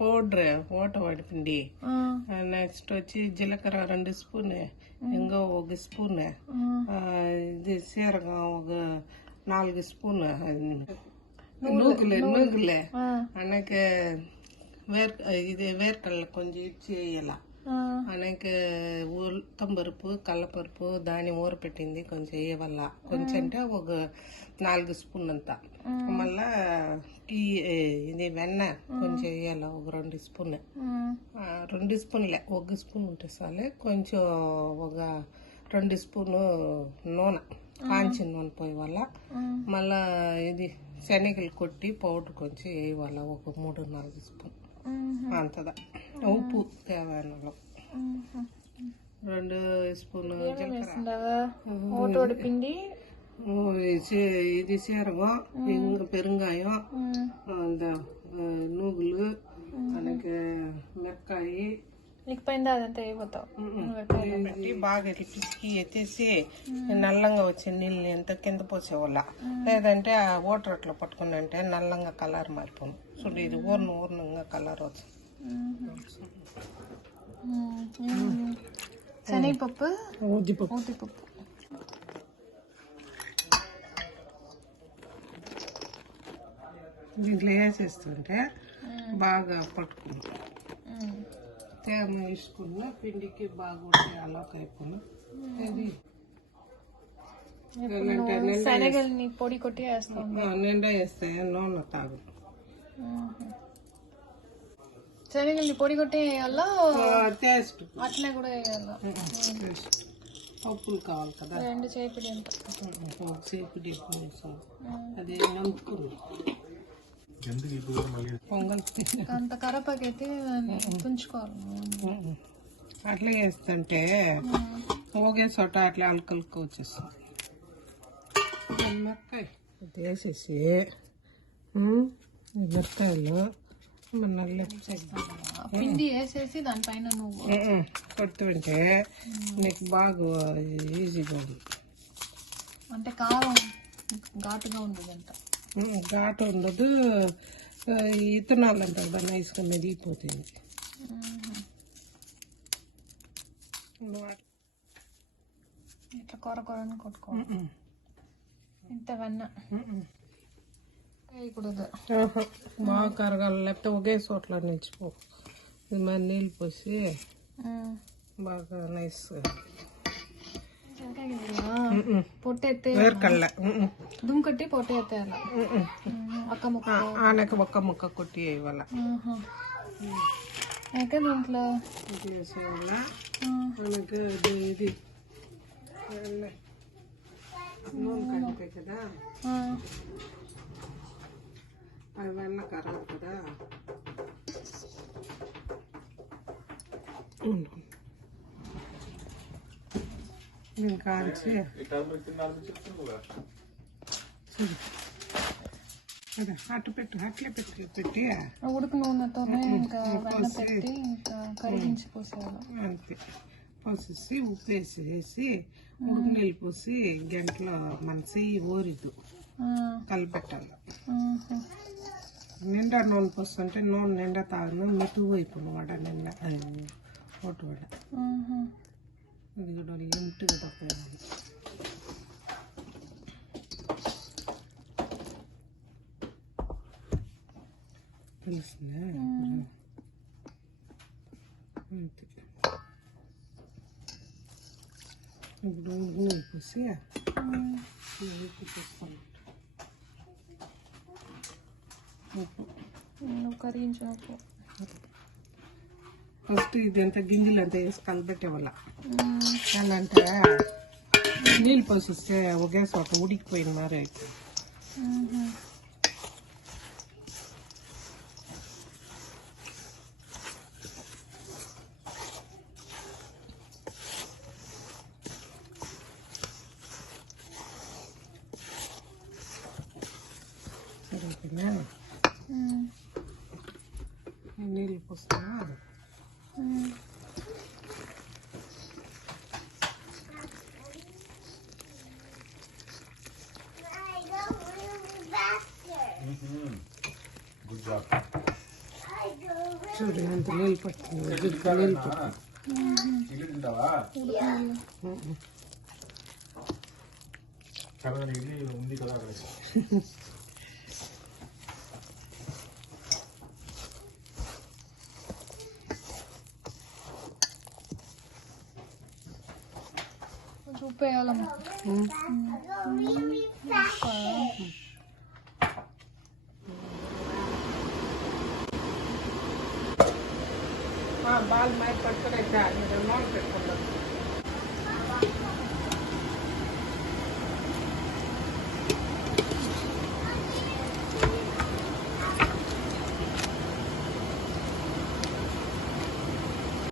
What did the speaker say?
Powder ఓటవాడి పిండి next వచ్చి జీలకర్ర 2 స్పూన్ ఇంకో 1 స్పూన్ ఇది సీరగం ఒక 4 స్పూన్ నూగులే అనకి ఇది వేరుకల్ల కొంచెం ఇచ్చి వేయాల అనకి ఉల్తంపరుపు కల్లపరుపు దాని ఊర పెట్టింది కొంచెం వేయవల్ల కొంచెం అంటే ఒక 4 స్పూన్ అంతా మళ్ళా ఇది వెన్న కొంచెం వేయాల ఒక 2 స్పూన్ 2 స్పూన్లే 1 స్పూన్ ఉంటే చాలే కొంచెం ఒక 2 స్పూన్ నూనె కాంచిన నూనె పోయేవాళ్ళ మళ్ళా ఇది శనగలు కొట్టి పౌడర్ కొంచెం వేయవాళ్ళ ఒక 3-4 స్పూన్ అంతదా ఉప్పు తేవాల 2 స్పూన్ పిండి ఇది సీరగం పెరుంగాయం నూగులు అలాగే మిరకాయ పెట్టి బాగా పిసికి ఎత్తేసి నల్లంగా వచ్చే నీళ్ళని ఎంత కింద పోసేవాళ్ళ లేదంటే ఆ ఓటరట్లో పట్టుకుని అంటే నల్లంగా కలర్ మారిపోను చూడు ఇది ఊర్నంగా కలర్ వచ్చింది శనగపప్పు ఉద్దిపప్పు దీంట్లో వేసేస్తుంటే బాగా పట్టుకుంటాం తేమ వేసుకున్న పిండికి బాగా ఉంటే అలా అయిపోయినా శనగల్ని పొడి కొట్టి నిండా వేస్తే నూనె తాగు శనగల్ని పొడి కొట్టి వేయాలా టేస్ట్ అట్లా కూడా వేయాలా పప్పులు కావాలి కదా 2 చేపిడి అంత ఒక చేపిడి అదే నమ్ముకుంది పొంగల్ అంత కరపాకైతే తుంచుకోవాలి అట్లా వేస్తుంటే ఒకే చోట అట్లా అలకలకు వచ్చేస్తుంది మిరకాయ వేసేసి మిరకాయలు నల్ల పిండి వేసేసి దానిపైన నువ్వు కొడుతుంటే నీకు బాగా ఈజీగా ఉంది అంటే కారం ఘాటుగా ఉండదు అంట ఘాటు ఉండదు ఇత్తనాలు అంటారు దాన్ని వేసుకుని మెదిగిపోతుంది ఇట్లా కొరకొరని కొట్టుకోవాలి ఇంత వెన్న వేయకూడదు బాగా కరగాలి లేకపోతే ఒకే చోట్ల నిలిచిపో ఇది మరి నీళ్ళు పోసి బాగా నైస్ పొట్టెత్తే వేరుకల్ల దుమ్ కొట్టి పొట్ట ఎత్తేయాల ఒక్క ముక్క కొట్టి వేయాల దీంట్లో వేసేయాల మనకు ఇది నూనె కలిపే కదా అవి వెన్న కరాదు కదా నేను కాల్చి అదే అట్టు పెట్టు అట్లే పెట్టి ఉడుకు నూనెతోనే ఇంకా వెన్న పెట్టి ఇంకా కరిగించి పోసేయాలి అంతే పోసేసి ఉప్పు వేసి ఉడుకు నీళ్ళు పోసి గంటలో మన చెయ్యి ఓరిద్దు కలిపెట్టాలి నిండా నూనె పోస్తుంటే నూనె నిండా తాగను మెతుగు అయిపోను వడ నిండా ఓటు వడ ఇది కూడా ఇంటిగా తప్పేయాలి తెలుస్తుందా అంతే ఇప్పుడు నూనె పోసి తీసుకోండి కరిగించిన ఫస్ట్ ఇదంతా గింజలు అంతా వేసి కలిపెట్టేవాళ్ళ అంటే నీళ్ళు పోసిస్తే ఒకే చోట ఉడికిపోయిన మరి సరిపోయినా నీళ్ళు పోస్తున్నా Good job. చూడు ఎంత నీళ్ళు పడుతుంది జిడ్డు నీళ్ళు పడుతుంది ఇడ్లీ తింటావా కర్ర ఇడ్లీ ఉంది కదా అక్కడ కొంచెం ఉప్పు వేయాలమ్మా బాల్ మైక్ పట్టుకుని నోట్ పెట్టుకున్నాను